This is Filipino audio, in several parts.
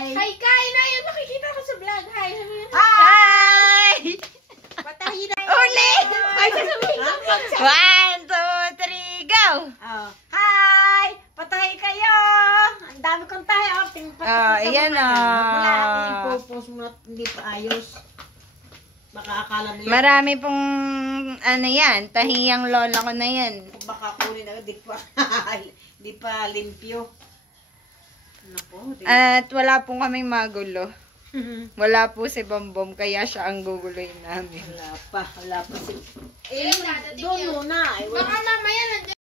Hi! Hi, Kai! Na, yung makikita ko sa vlog. Hi! Hi! Patahin na. Ulit! Ay, sasabihin ko. 1, 2, 3, go! Hi! Patahay kayo! Ang dami kong tayo. Ayan na. Wala akong i-post mo at hindi pa ayos. Baka akala nila. Marami pong, ano yan, tahiyang lola ko na yan. Baka kunin na, di pa limpyo. Naku, At wala pong kaming magulo. Wala po si Bombom, kaya siya ang guguloy namin. wala pa si... doon muna. Baka mamaya nandiyan.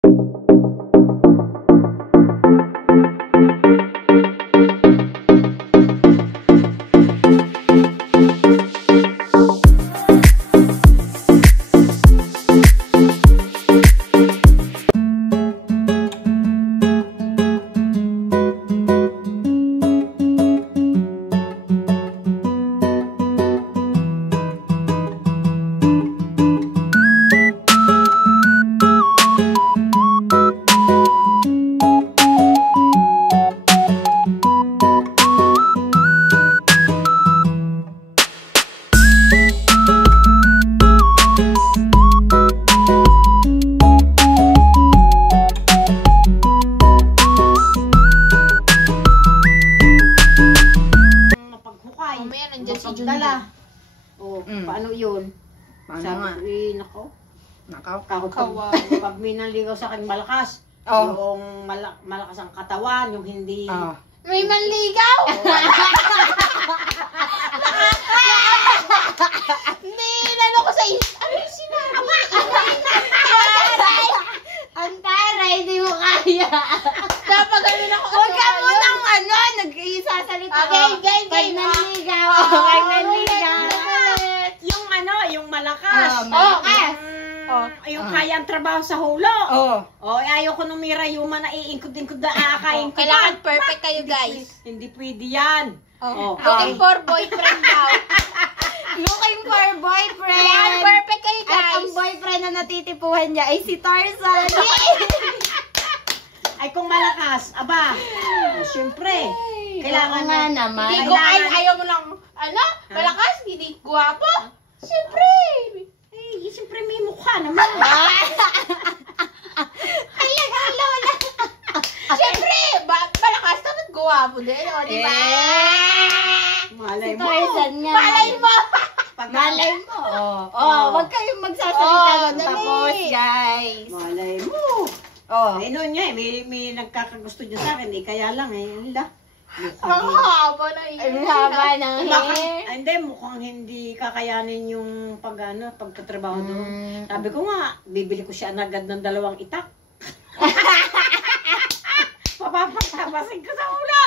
Paano yun? Paano Sabi nga? ko, nako. Nakaw. Pag may naligaw sa akin malakas, yung malakas ang katawan, yung hindi... May manligaw! Hindi, ano ko sa is... Ano yung sinabi? Ang taray, di mo kaya. Dapat ganun ako. Huwag ka munang nag-isasalita ko. Okay, Pag nanligaw. Pag nanligaw. Yung malakas. Malakas. Yung kaya ang trabaho sa hulo. Ayaw ko nung may rayuma na iingkod-ingkod na aakain ko. Kailangan perfect kayo, guys. Hindi pwede yan. Looking for boyfriend daw. Looking for boyfriend. Kailangan perfect kayo, At guys. ang boyfriend na natitipuhan niya ay si Tarzan. Ay kung malakas, aba. Siyempre. Kailangan nga naman. Hindi ko ayaw mo lang, malakas, hindi guwapo. Siyempre. Siyempre may mukha naman. Talagang lola. Siyempre, malakas dapat guwapo din, o diba? Malay mo. Tarzan nga. Malay mo. Malay mo. Wag kayong magsasalita ng dali. tapos, guys. Malay mo. Noon nga may nagkakagusto niya sa akin, kaya lang Ang haba na yun. Ang haba ng hair. Hindi, mukhang hindi kakayanin yung pagtatrabaho doon. Sabi ko nga, bibili ko siya agad ng 2 itak. Papapatapasin ko sa ulo.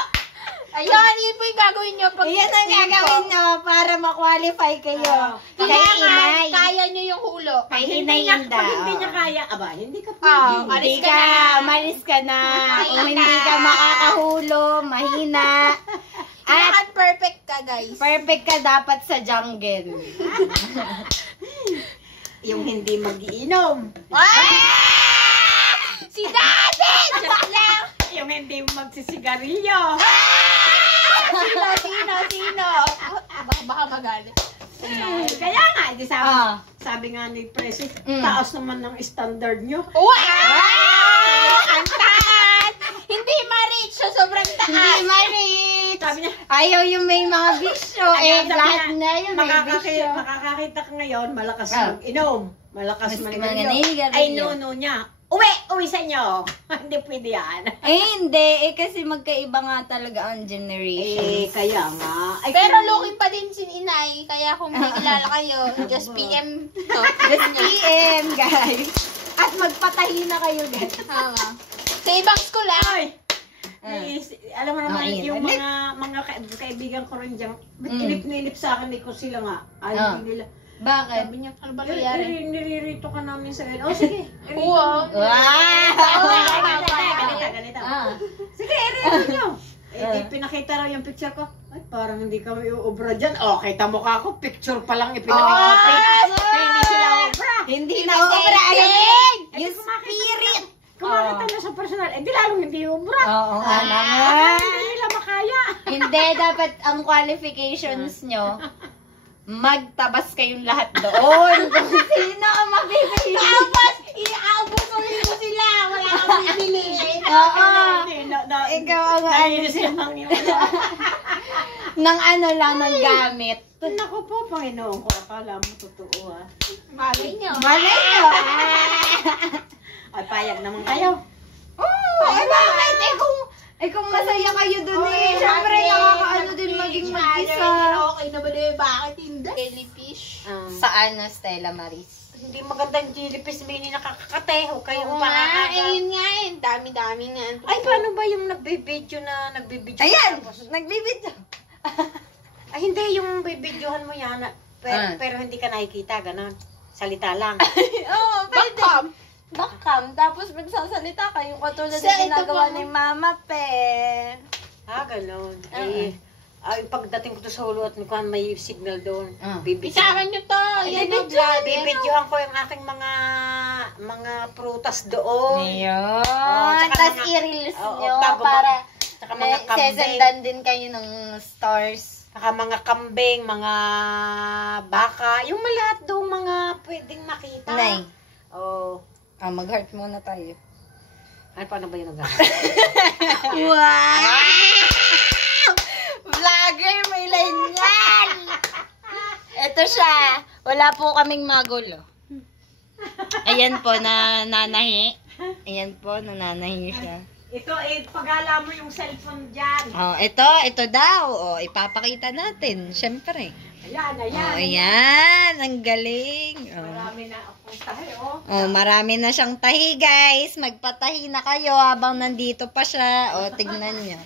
Ayun, yun po yung gagawin nyo pag Iyan ang gagawin nyo para ma-qualify kayo. Kay kailangan Inay. kaya nyo yung hulo. Kay Inay Inda. Pag hindi niya kaya, hindi ka pwede. Hindi ka, malis ka na. Kung hindi ka makakahulo, mahina. Kailangan perfect ka, guys. Perfect ka dapat sa jungle. Yung hindi mag-iinom. Si Daddy! Just lang! Yung hindi magsisigarilyo. Sino? Baka magalit. Kaya nga, sabi nga ni Presi, taas naman ng standard nyo. Wow! Ang taas! Hindi ma-reach siya, sobrang taas. Hindi ma-reach. Sabi niya, Ayaw yung may mga bisyo. Lahat na yung may bisyo. makakakita ka ngayon, malakas mag-inom. Malakas Mas mag-inom. Ay, no niya. Uwi sa inyo. Hindi pwede yan. Hindi. Kasi magkaiba nga talaga ang generation. Kaya nga. Ay, Pero looking pa din si Inay, kaya kung may kilala kayo, just PM. Just PM, guys. At magpatahi na kayo, guys. Sa ibang school, alam mo naman, yung mga kaibigan ko rin dyan, inip na inip sa akin, kung sila nga, ayaw nila. Bakit? Sabi niya, ano ba nangyari? Niririto ka namin sa ganyan. Sige. Wow! Ganito. Sige, irito nyo. Pinakita raw yung picture ko. Ay, parang hindi kami uubra dyan. Kita mo ka ako, picture pa lang ipinakita. Hindi sila ubra. Hindi na ubra. Yung spirit. Kumakita na sa personal, di lalong hindi ubra. Oo nga naman. Hindi nila makaya. Hindi, dapat ang qualifications nyo, magtabas kayong lahat doon. Kung sino ang mabibili. Tapos, iaabusuhin mo sila. Wala kang bibili. Oo. Ikaw ang Nainis lang yun. Nang ano lang, ng gamit. Naku po, Panginoon ko. Akala mo totoo ah. Malay nyo. Malay nyo. Ay, payag naman kayo. Oo, ay bakit? Kung masaya kayo dun eh. Siyempre, nakakaano din maging mag-isa. Okay naman eh, bakit hindi? Jellyfish. Um, Sa ano, Stella Maris? Hindi maganda yung jellyfish, Mini, nakakakateho kayong Oo nga, paakaga. yun nga eh. Dami-dami nga. Ay, paano ba yung nagbibideo Ayan, tapos- nagbibidyo. Ay, hindi, yung bibidyohan mo yan, pero hindi ka nakikita, ganon. Salita lang. Oo, pwede. Backcam. Tapos magsasalita kayo katulad Sa ng ito ginagawa po. ni Mama Pe. Ganon. Ay, pagdating ko to sa hulo at mukhang may signal doon. Isahan nyo to. Yan ang vlog. Bibidyohan ko yung aking mga prutas doon. Ayun. tsaka Tapos mga- i-reels Oo, nyo bago para Tsaka mga kambing. sesendan din kayo ng stars. Tsaka mga kambing, mga baka. Yung lahat doon mga pwedeng makita. Nay. Oo. Mag-heart muna tayo. Ay, paano ba yun Wow! Vlogger, may line yan! Ito siya. Wala po kaming magulo. Ayan po, nananahi. Ayan po, nananahi siya. Ito, pagala mo yung cellphone dyan. Oh, ito daw. Oh, ipapakita natin. Syempre. Ayan, Oh, ayan. Ang galing. Oh. Marami na akong tahi, oh. Oh, marami na siyang tahi, guys. Magpatahi na kayo habang nandito pa siya. Oh, tignan niyo.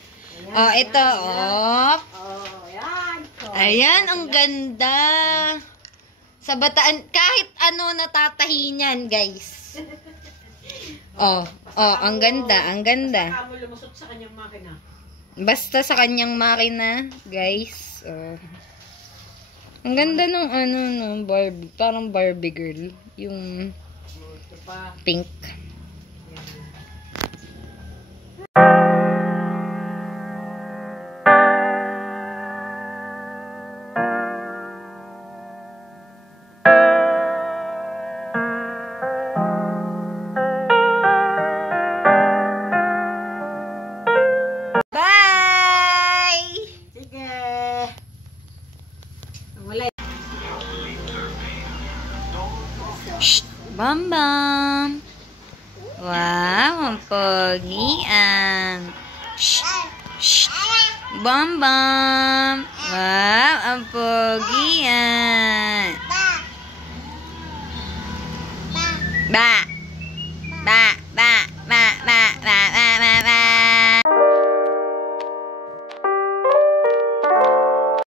Oh, ito. Oh. Oh, ayan. Ayan, ang ganda. Sa Bataan, kahit ano natatahi niyan, guys. Oh, ang ganda, ang ganda. Saka mo lumusot sa kanyang makina. Basta sa kanyang makina, guys. Oh. Ang ganda nung Barbie. Parang Barbie girl. Yung Ito pa. pink. Bye! Sige. Wala. Bam Bam! Wow, ang pogian. Bam Bam! Wow, ang pogian. Ba! Ba! Ba!